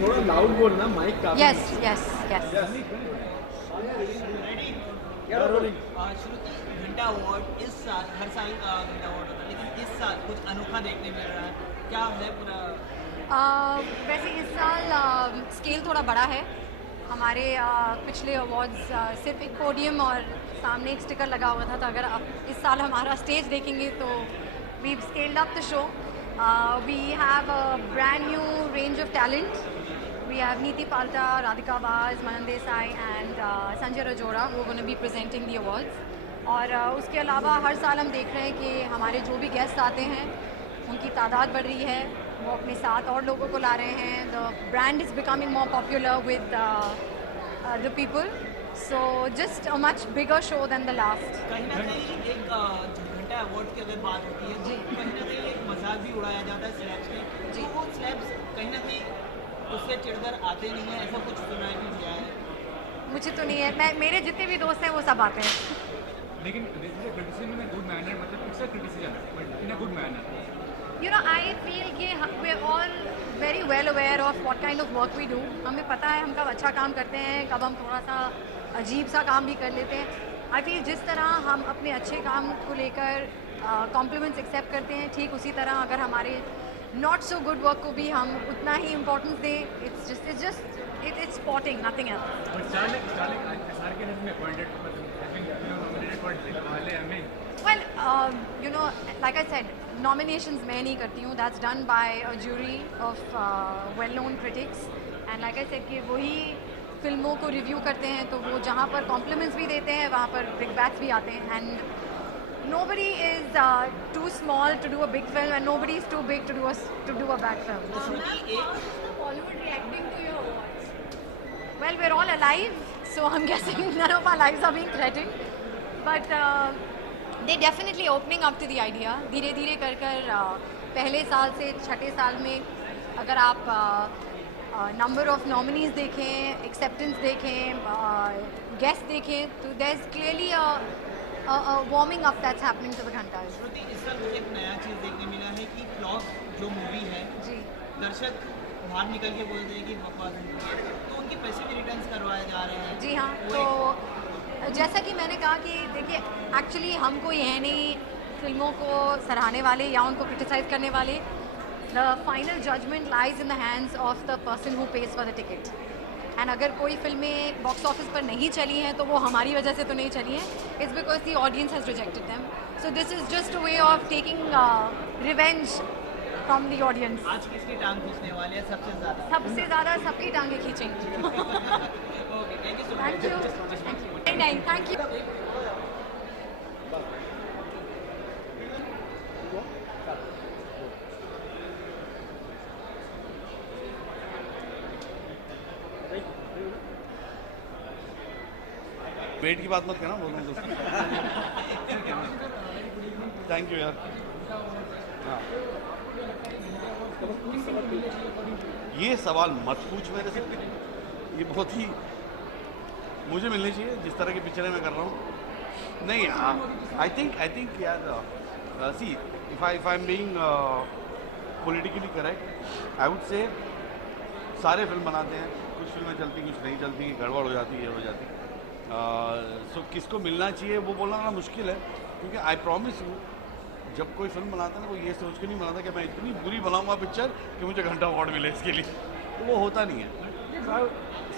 थोड़ा लाउड बोलना, माइक काफी। Yes yes yes. श्रुति, घंटा अवार्ड इस साल, हर साल का घंटा अवार्ड होता है, लेकिन इस साल कुछ अनोखा देखने मिल रहा है, क्या है पूरा? वैसे इस साल स्केल थोड़ा बड़ा है। हमारे पिछले अवार्ड्स सिर्फ एक पोडियम और सामने एक स्टिकर लगा हुआ था, तो अगर आप इस साल हमारा स्टेज देखेंगे तो we scaled up the show. We have a brand new range of talent. We have Neeti Palta, Radhika Baz, Manan Desai and Sanjay Rajora who are going to be presenting the awards. और उसके अलावा हर साल हम देख रहे हैं कि हमारे जो भी गेस्ट आते हैं उनकी तादाद बढ़ रही है, वो अपने साथ और लोगों को ला रहे हैं. The brand is becoming more popular with the people, so just a much bigger show than the last. कहीं ना कहीं एक घंटा अवार्ड की अगर बात होती है तो कहीं ना कहीं एक मजाक भी उड़ाया जाता है स्लैब्स में, तो वो स्लैब्स कहीं ना कहीं उससे चिढ़कर आते नहीं है, ऐसा कुछ सुना भी गया है? मुझे तो नहीं है, मेरे जितने भी दोस्त हैं वो सब आते हैं. लेकिन criticism in a good manner, मतलब it's a criticism but in a good manner. You know, I feel कि we are all very well aware of what kind of work we do. हमें पता है हम कब अच्छा काम करते हैं, कब हम थोड़ा सा अजीब सा काम भी कर लेते हैं. I feel जिस तरह हम अपने अच्छे काम को लेकर कॉम्प्लीमेंट्स एक्सेप्ट करते हैं, ठीक उसी तरह अगर हमारे नॉट सो गुड वर्क को भी हम उतना ही इम्पोर्टेंस दें. It's spotting, nothing else. But Starlight SRK has been appointed, has been nominated for वाले हमें. Well, you know, like I said, nominations मैं नहीं करती हूँ. That's done by a jury of well-known critics. And like I said कि वही फिल्मों को रिव्यू करते हैं, तो वो जहाँ पर कॉम्प्लीमेंट्स भी देते हैं वहाँ पर brickbats भी आते हैं. And nobody is too small to do a big film, and nobody is too big to do a bad film. Bollywood reacting to your awards? Well, we're all alive, so I'm guessing none of our lives are being threatened. But they're definitely opening up to the idea. धीरे धीरे कर पहले साल से छठे साल में अगर आप नंबर ऑफ नॉमिनीज देखें, एक्सेप्टेंस देखें, गेस्ट देखें, तो there's clearly a warming up that's happening to the Ghantas. श्रुति, इस साल मुझे एक नया चीज़ देखने मिला है कि फ्लॉप जो मूवी है, जी दर्शक बाहर निकल के बोलते हैं कि बकवास है, तो उनके पैसे भी रिटर्न्स करवाए जा रहे हैं. जी हाँ. वो तो जैसा कि मैंने कहा कि देखिए, एक्चुअली हम कोई है नहीं फिल्मों को सराहने वाले या उनको क्रिटिसाइज करने वाले. The final judgement lies in the hands of the person who pays for the ticket. And अगर कोई फिल्में बॉक्स ऑफिस पर नहीं चली हैं तो वो हमारी वजह से तो नहीं चली हैं. It's because the audience has rejected them. So this is just a way of taking revenge from the audience. आज किसकी टांग खींचने वाले हैं सबसे ज़्यादा? सबसे ज़्यादा सबकी टांगें खींचेंगी. Okay, thank you so much. Thank you. नहीं, थैंक यू. वेट की बात मत करना, बोल रहा हूँ. थैंक यू यार. हाँ, ये सवाल मत पूछ मेरे से. ये बहुत ही मुझे मिलनी चाहिए जिस तरह की पिक्चरें मैं कर रहा हूँ. नहीं, आई थिंक यार, see if I am being politically correct, I would say सारे फिल्म बनाते हैं, कुछ फिल्में चलती कुछ नहीं चलती, गड़बड़ हो जाती है, हो जाती. सो किसको मिलना चाहिए वो बोलना थोड़ा मुश्किल है, क्योंकि आई प्रॉमिस यू, जब कोई फिल्म बनाता है ना, वो ये सोच के नहीं बनाता कि मैं इतनी बुरी बनाऊंगा पिक्चर कि मुझे घंटा अवार्ड मिले इसके लिए. तो वो होता नहीं है.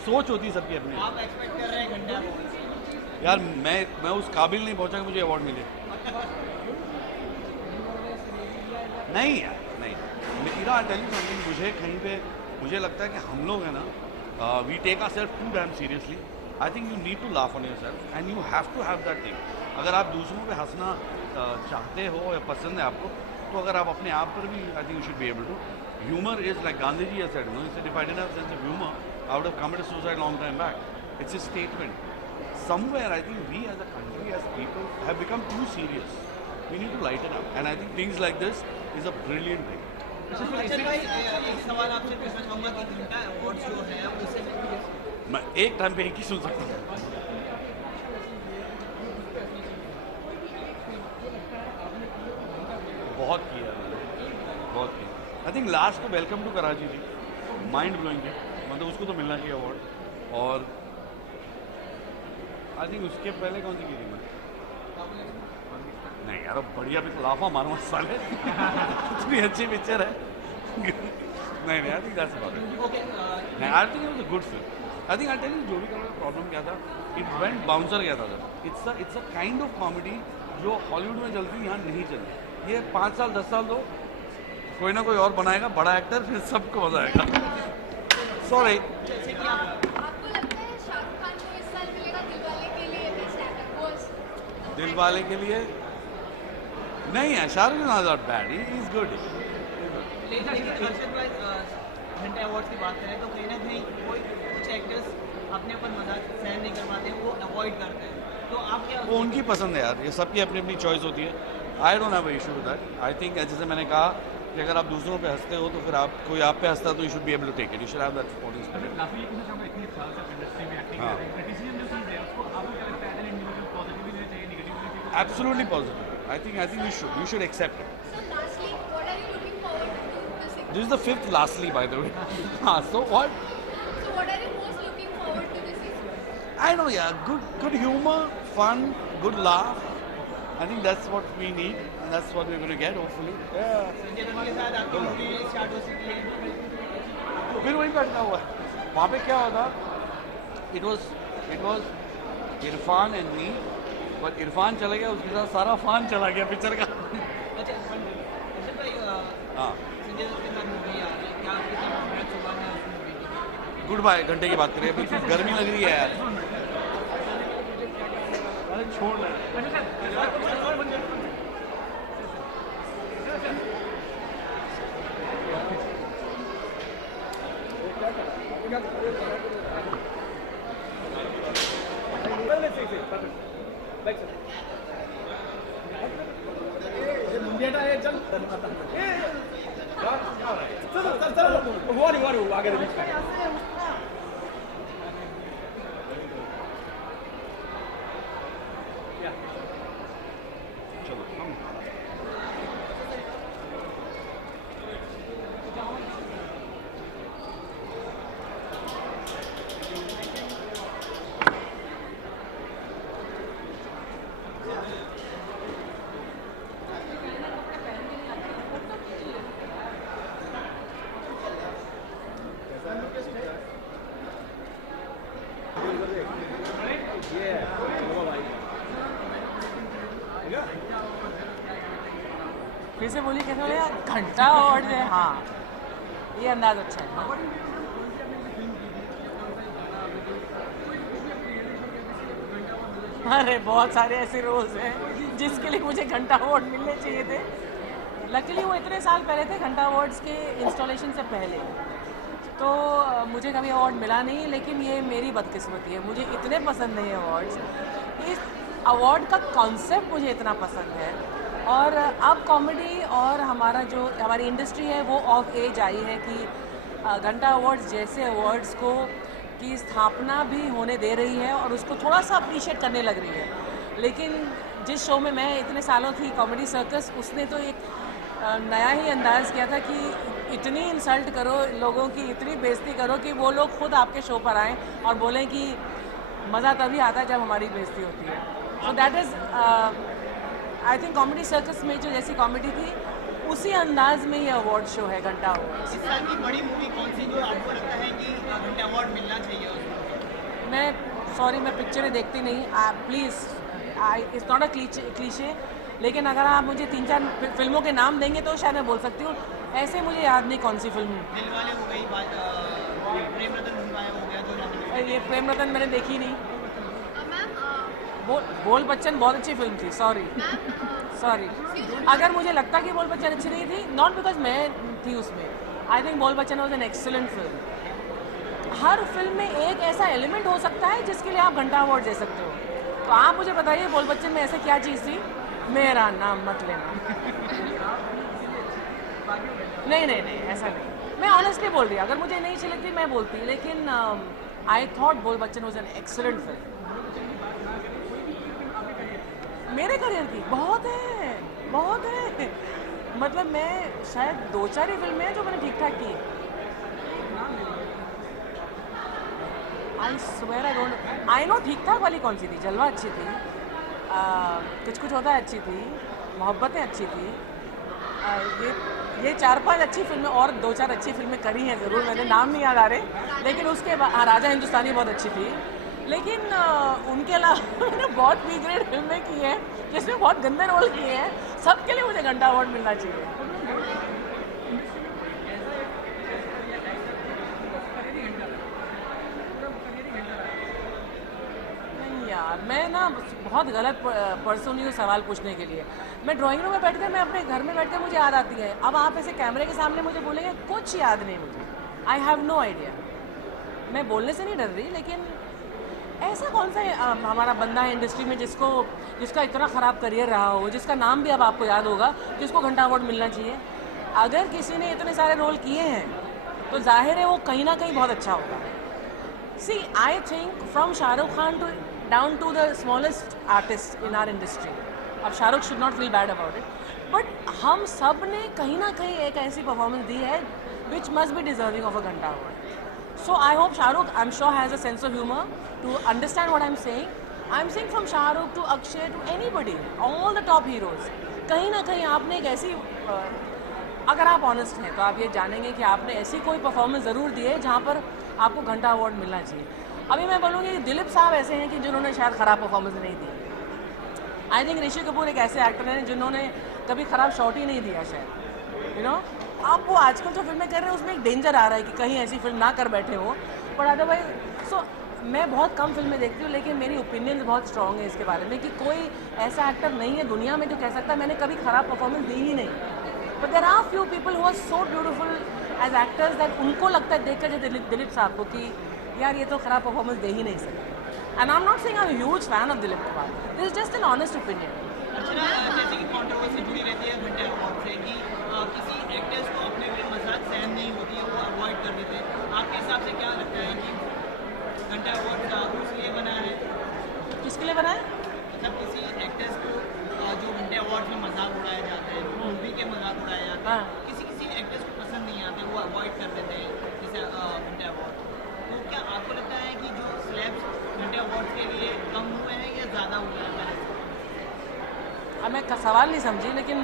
सोच होती है सबकी अपनी. आप एक्सपेक्ट कर रहे हैं घंटा अवार्ड? यार मैं उस काबिल नहीं पहुंचा कि मुझे अवार्ड मिले. नहीं यार, नहीं. मेरा टेल यू समथिंग, मुझे कहीं पे मुझे लगता है कि हम लोग हैं ना, we take ourselves too damn seriously. I think you need to laugh on yourself and you have to have that thing. अगर आप दूसरों पे हंसना चाहते हो या पसंद है आपको, तो अगर आप अपने आप पर भी, I think you should be able to. Humour is like Gandhi ji has said, he said, if I didn't have sense of humor, I would have committed suicide long time back. It's a statement. Somewhere I think we as a country, as people, have become too serious. We need to lighten up, and I think things like this is a brilliant thing. अच्छा भाई, एक सवाल आपसे पूछना चाहूँगा कि घंटा award जो है उसे मैं एक टाइम पे एक ही सुन सकता हूँ. बहुत किया मैंने, बहुत किया. आई थिंक लास्ट तो वेलकम टू कराची थी. माइंड ब्लोइंग है, मतलब उसको तो मिलना चाहिए अवार्ड। और आई थिंक उसके पहले कौन सी की थी मैं? नहीं यार बढ़िया पिक्चर, लाफा मारूंगा साले इतनी अच्छी पिक्चर है नहीं I think that's about it. Okay नहीं I think it was a good film. I think I tell you जो भी का प्रॉब्लम क्या था, इट वेंट बाउंसर गया था sir. It's a kind of comedy जो हॉलीवुड में चलती यहाँ नहीं चलती। ये 5 साल 10 साल दो, कोई ना कोई और बनाएगा बड़ा एक्टर, फिर सबको मजा आएगा। सॉरी आपको लगता है शाहरुख खान को इस साल मिलेगा दिलवाले के लिए बेस्ट एक्टर? वो दिल वाले के लिए नहीं है, Shahrukh is not bad, he is good. लेकिन अर्शद भाई घंटा अवार्ड्स की बात करें तो कहीं ना कहीं कोई कुछ एक्टर्स अपने ऊपर मजाक सहन नहीं कर पाते, वो अवॉइड करते हैं, तो आप क्या? वो उनकी पसंद है यार, ये सबकी अपनी अपनी चॉइस होती है। I don't have a issue with that. I think जैसे मैंने कहा कि अगर आप दूसरों पे हंसते हो तो फिर आप कोई आप पे हंसता है तो you should be able to take it, you should have that supporting spirit. लाफी ये पूछना चाहूँगा, इतने साल से इंडस्ट्री में एक्टिंग हाँ। कर रहे हैं, क्रिटिसिज्म जो चीज़ है उसको आपको क्या लगता है एज एन इंडिविजुअल पॉजिटिव भी लेना चाहिए, नेगेटिव भी लेना चाहिए? Absolutely positive. I think you should accept it. So lastly, what are you looking forward to this evening? This is the 5th lastly by the way हाँ so what So what are you most looking forward to this evening? I know, yeah, good humor, fun, good laugh. I think that's what we need, and that's what we're going to get, hopefully. Yeah. Sanjay Dutt के साथ आपकी movie start हो चुकी है। फिर वहीं बैठना हुआ है। वहाँ पे क्या हुआ था? It was Irfan and me, but Irfan चला गया, उसके साथ सारा फान चला गया पिक्चर का। अच्छा अर्शद भाई हाँ, संजय दत्त के साथ मूवी आ रही है, क्या आपके साथ कॉन्ट्रैक्ट हुआ है उस मूवी की? गुड बाय घंटे की बात करें, बिल्कुल गर्मी लग रही है यार। अरे छोड़ रहे चलो हम फिर से बोली कैसे बोले यार घंटा अवार्ड है। हाँ ये अंदाज अच्छा है। अरे बहुत सारे ऐसे रोल्स हैं जिसके लिए मुझे घंटा अवार्ड मिलने चाहिए थे। लकीली वो इतने साल पहले थे घंटा अवार्ड्स के इंस्टॉलेशन से पहले, तो मुझे कभी अवार्ड मिला नहीं। लेकिन ये मेरी बदकिस्मती है, मुझे इतने पसंद नहीं अवार्ड्स। इस अवार्ड का कॉन्सेप्ट मुझे इतना पसंद है। और अब कॉमेडी और हमारी इंडस्ट्री है वो ऑफ एज आई है कि घंटा अवार्ड्स जैसे अवार्ड्स को की स्थापना भी होने दे रही है और उसको थोड़ा सा अप्रिशिएट करने लग रही है। लेकिन जिस शो में मैं इतने सालों थी, कॉमेडी सर्कस, उसने तो एक नया ही अंदाज़ किया था कि इतनी इंसल्ट करो लोगों की, इतनी बेइज्जती करो कि वो लोग खुद आपके शो पर आएँ और बोलें कि मज़ा तभी आता है जब हमारी बेइज्जती होती है। So that is I think comedy circus में जो जैसी कॉमेडी थी उसी अंदाज में ये अवार्ड शो है घंटा अवार्ड। इस साल की बड़ी मूवी कौन सी जो आपको लगता है कि घंटा अवार्ड मिलना चाहिए उसको? मैं पिक्चरें देखती नहीं, please it's not a cliché, लेकिन अगर आप मुझे 3-4 फिल्मों के नाम देंगे तो शायद मैं बोल सकती हूँ। ऐसे मुझे याद नहीं कौन सी फिल्म। दिलवाले हो गई, प्रेम रतन हो गया जो ये प्रेम रतन मैंने देखी नहीं। मैम बोल बच्चन बहुत अच्छी फिल्म थी, सॉरी अगर मुझे लगता कि बोल बच्चन अच्छी नहीं थी, नॉट बिकॉज मैं थी उसमें। आई थिंक बोल Bachchan was an excellent film. Her film में एक ऐसा एलिमेंट हो सकता है जिसके लिए आप घंटा अवार्ड दे सकते हो। तो आप मुझे बताइए बोल बच्चन में ऐसे क्या चीज़ थी? मेरा नाम मत लेना। नहीं ऐसा नहीं, मैं ऑनेस्टली बोल रही हूँ। अगर मुझे नहीं अच्छी लगती मैं बोलती, लेकिन आई थॉट बोल Bachchan was an excellent film. मेरे करियर की बहुत है। मतलब मैं शायद 2-4 ही फिल्में हैं जो मैंने ठीक ठाक की है। I swear I don't I know ठीक ठाक वाली कौन सी थी, जलवा अच्छी थी, कुछ कुछ होता है अच्छी थी, मोहब्बतें अच्छी थी, ये 4-5 अच्छी फिल्में और 2-4 अच्छी फिल्में करी हैं ज़रूर, मैंने नाम नहीं याद आ रहे, लेकिन उसके बाद राजा हिंदुस्तानी बहुत अच्छी थी, लेकिन उनके अलावा मैंने बहुत बी ग्रेड फिल्में की हैं जिसमें बहुत गंदे रोल किए हैं, सबके लिए मुझे घंटा अवार्ड मिलना चाहिए। यार मैं ना बहुत गलत पर्सन हूँ सवाल पूछने के लिए। मैं ड्राइंग रूम में बैठ कर, मैं अपने घर में बैठ कर मुझे याद आती है, अब आप ऐसे कैमरे के सामने मुझे बोलेंगे कुछ याद नहीं मुझे, आई हैव नो आइडिया। मैं बोलने से नहीं डर रही, लेकिन ऐसा कौन सा हमारा बंदा है इंडस्ट्री में जिसका इतना ख़राब करियर रहा हो, जिसका नाम भी अब आपको याद होगा, जिसको घंटा अवार्ड मिलना चाहिए। अगर किसी ने इतने सारे रोल किए हैं तो जाहिर है वो कहीं ना कहीं बहुत अच्छा होगा। See I think from Shahrukh Khan to down to the smallest artist in our industry. अब Shahrukh should not feel bad about it, but हम सब ने कहीं ना कहीं एक ऐसी परफॉर्मेंस दी है which must be deserving of a घंटा award. So I hope Shahrukh, I'm sure, has a sense of humor to understand what I'm saying. I'm saying from Shahrukh to Akshay to anybody, all the top heroes. कहीं ना कहीं आपने एक ऐसी अगर आप honest हैं तो आप ये जानेंगे कि आपने ऐसी कोई परफॉर्मेंस ज़रूर दी है जहाँ पर आपको घंटा अवार्ड मिलना चाहिए। अभी मैं बोलूँगी कि दिलीप साहब ऐसे हैं कि जिन्होंने शायद ख़राब परफॉर्मेंस नहीं दी। आई थिंक ऋषि कपूर एक ऐसे एक्टर हैं जिन्होंने कभी ख़राब शॉट ही नहीं दिया शायद, यू नो। अब वो आजकल जो फिल्में कर रहे हैं उसमें एक डेंजर आ रहा है कि कहीं ऐसी फिल्म ना कर बैठे हो, पर अदरवाइज सो मैं बहुत कम फिल्में देखती हूँ, लेकिन मेरी ओपिनियन बहुत स्ट्रॉन्ग है इसके बारे में कि कोई ऐसा एक्टर नहीं है दुनिया में जो कह सकता है मैंने कभी ख़राब परफॉर्मेंस दी ही नहीं। But there are few people who are so beautiful as actors that उनको लगता है देख कर दिलीप साहब को कि यार ये तो ख़राब परफॉर्मेंस दे ही नहीं सकते। And I am not saying I am huge fan of Dilip Kumar, this is just an honest opinion. Archana, जैसे कि कंट्रोवर्सी जुड़ी रहती है घंटा अवार्ड से कि किसी एक्टर्स को अपने भी मजाक सहन नहीं होती है, वो अवॉइड कर देते हैं। आपके हिसाब से क्या लगता है कि घंटा अवार्ड उसके लिए बना है? किसके लिए बना है? मतलब किसी एक्टर्स को जो घंटे अवार्ड में मजाक उड़ाया जाता है, मूवी के मजाक उड़ाया जाता है, किसी एक्टर्स को पसंद नहीं आते, वो अवॉइड कर देते हैं जैसे घंटे अवार्ड। तो क्या आपको लगता है कि जो स्लैब्स घंटे अवार्ड के लिए कम हुए हैं या ज़्यादा हुए हैं? अब मैं सवाल नहीं समझी, लेकिन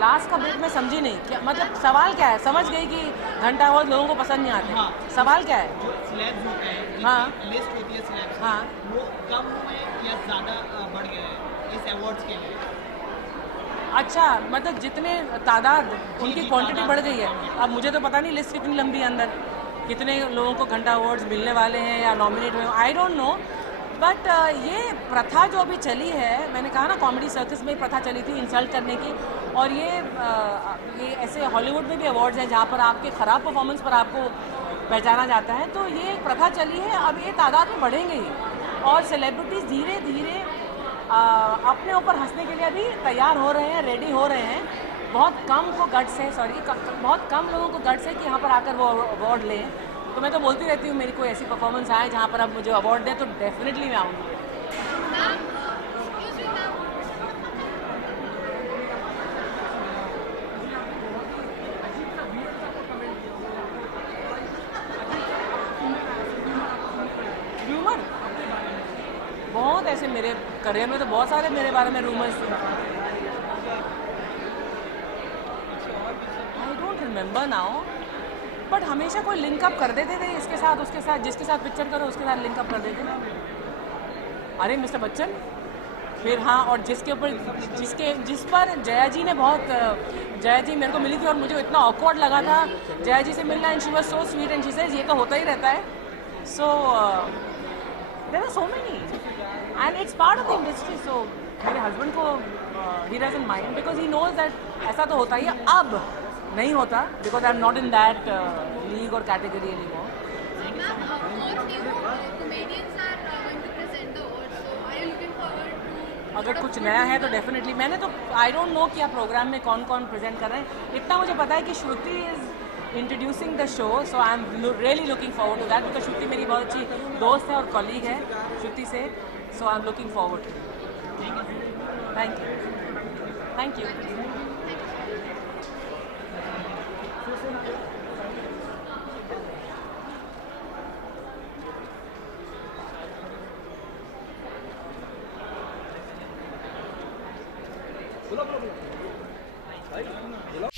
लास्ट का बिट में समझी नहीं, क्या मतलब सवाल क्या है? समझ गई कि घंटा अवार्ड लोगों को पसंद नहीं आते। हाँ। सवाल क्या है? जो स्लैब्स होते हैं, हाँ। लिस्ट होती है स्लैब्स, हाँ। वो कम हुए या ज़्यादा बढ़ गए हैं इस अवार्ड्स के लिए? अच्छा, मतलब जितने तादाद उनकी क्वांटिटी बढ़ गई है। अब मुझे तो पता नहीं लिस्ट कितनी लंबी है, अंदर कितने लोगों को घंटा अवार्ड्स मिलने वाले हैं या नॉमिनेट हुए, आई डोंट नो। बट ये प्रथा जो अभी चली है, मैंने कहा ना कॉमेडी सर्कस में प्रथा चली थी इंसल्ट करने की, और ये ऐसे हॉलीवुड में भी अवार्ड्स हैं जहाँ पर आपके ख़राब परफॉर्मेंस पर आपको पहचाना जाता है। तो ये एक प्रथा चली है, अब ये तादाद में बढ़ेंगे ही, और सेलिब्रिटीज़ धीरे धीरे अपने ऊपर हंसने के लिए अभी तैयार हो रहे हैं, रेडी हो रहे हैं। बहुत कम को गट्स है, बहुत कम लोगों को गट्स है कि यहाँ पर आकर वो अवार्ड लें। तो मैं तो बोलती रहती हूँ मेरी कोई ऐसी परफॉर्मेंस आए जहाँ पर आप मुझे अवार्ड दें तो डेफिनेटली मैं आऊँगी। रूमर बहुत ऐसे मेरे करियर में तो बहुत सारे मेरे बारे में rumours I don't remember now, but हमेशा कोई लिंकअप कर देते थे इसके साथ उसके साथ, जिसके साथ पिक्चर करो उसके साथ लिंकअप कर देते थे। अरे मिस्टर बच्चन, फिर हाँ, और जिस पर जया जी ने जया जी मेरे को मिली थी और मुझे इतना ऑकवर्ड लगा था जया जी से मिलना, and she was so sweet and she says ये तो होता ही रहता है। So there are so many and it's part of the industry. So मेरे हस्बैंड को he doesn't mind because he knows that ऐसा तो होता ही है। अब नहीं होता because I am not in that league और कैटेगरी एनीमोर। अगर कुछ नया है तो डेफिनेटली, मैंने तो आई डोंट नो कि आप प्रोग्राम में कौन कौन प्रेजेंट कर रहे हैं, इतना मुझे पता है कि Shruti is introducing the show, so I am really looking forward to that because Shruti मेरी बहुत अच्छी दोस्त है और कॉलीग है श्रुति से, so I am looking forward to. Thank you. बोलो बोलो बोलो भाई बोलो